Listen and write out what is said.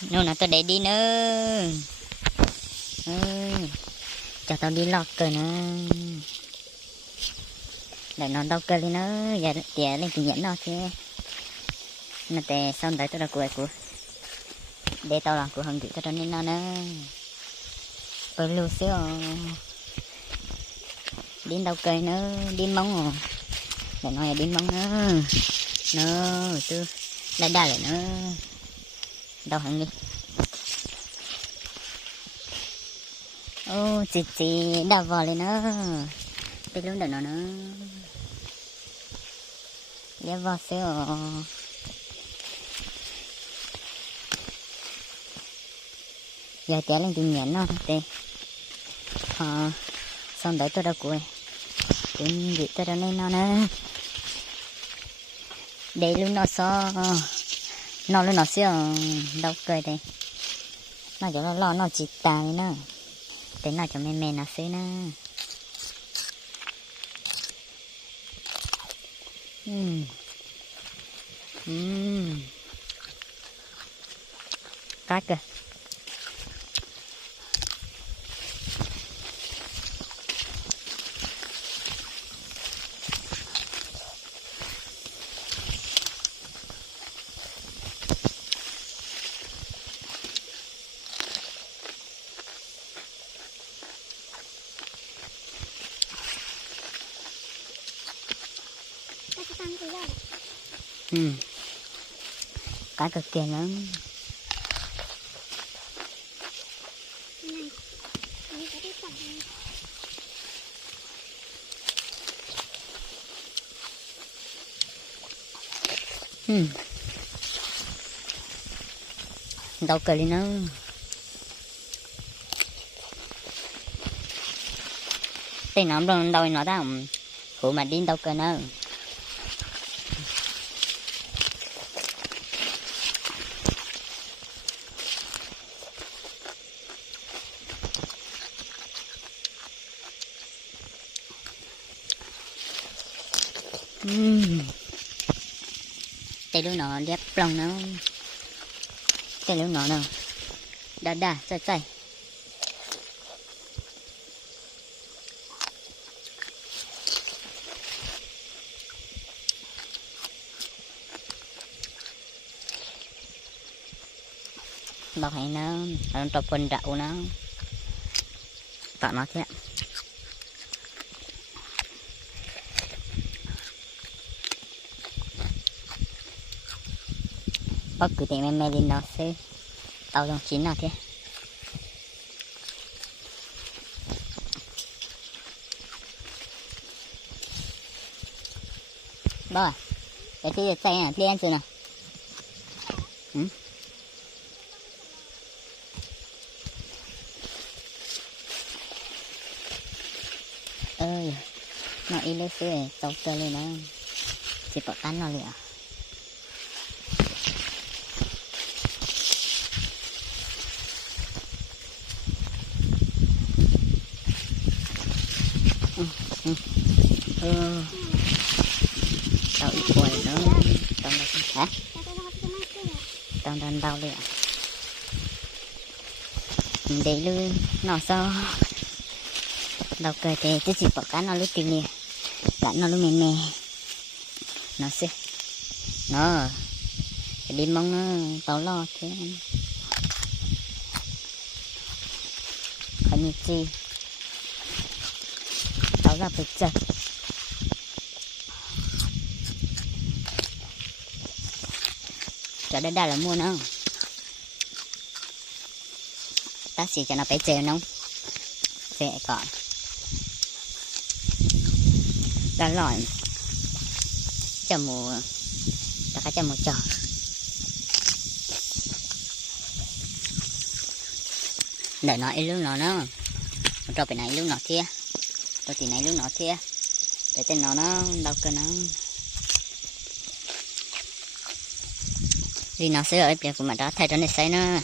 Nó tôi để đi nữa. Ừ. Cho tao đi lọt cười nữa. Để nó đâu cười đi nữa. Giờ tía lên cái nhẫn nó thế. Nó tè xong đấy tôi đã cười của. Để tao làm của hồng chị tao nên nó nữa. Bởi lưu xíu. Đi đâu cười nữa. Đi mông rồi. Để nói là đi mông nữa. Nó tôi lại đa lại nữa. Đâu hẳn đi. Ô chị đào vào lên nữa. Đi luôn được nó nữa. Đi vào xíu. Giờ té lên tìm nhẫn nó tê. Xong đấy tôi đã cuối. Tìm gì tôi đã lên nó nữa. Để luôn nó xó. Nó luôn nó xíu. Đâu cười đây. Nó cho nó lo nó chỉ tài nữa. Thế nào cho mẹ nó xíu nữa. Cắt kìa. Cá cực kìa nữa. Đâu cười đi nữa. Tên nó đâu đâu nó ta phụ mà đi đâu cười nữa. Tay lúc nó đẹp lòng nó. Tay lúc nó nào. Đà chạy. Đâu hay nó trộn quần rượu nó. Tạo nó thế. Bắt cứ tìm em lên nó sẽ tao trong chín nào thế. Rồi, để tôi chạy à, lên rồi nào. Ơi, nó đi lên xe, tao tơ lên nó. Chỉ bỏ tán nó liền. Tao ít quay nó tao đâu hả? Tao đang đau liền. Để luôn nó sao đâu cười thì chứ chỉ bỏ cá nó lúc tìm nè, cá nó lúc mè nó xí nó đi mong nó tao lo thế không như chi tao ra phải chật. Cho đây là mua nó ta xỉ cho nó phải chờ nó sẽ còn đã lỏi cho mùa ta phải cho mùa trò để nó ít lúc nó cho cái này lúc nó kia cho tí này lúc nó kia để tên nó đâu cơ nó vì nó sẽ ở bên của mà đó thay cho nó xây nó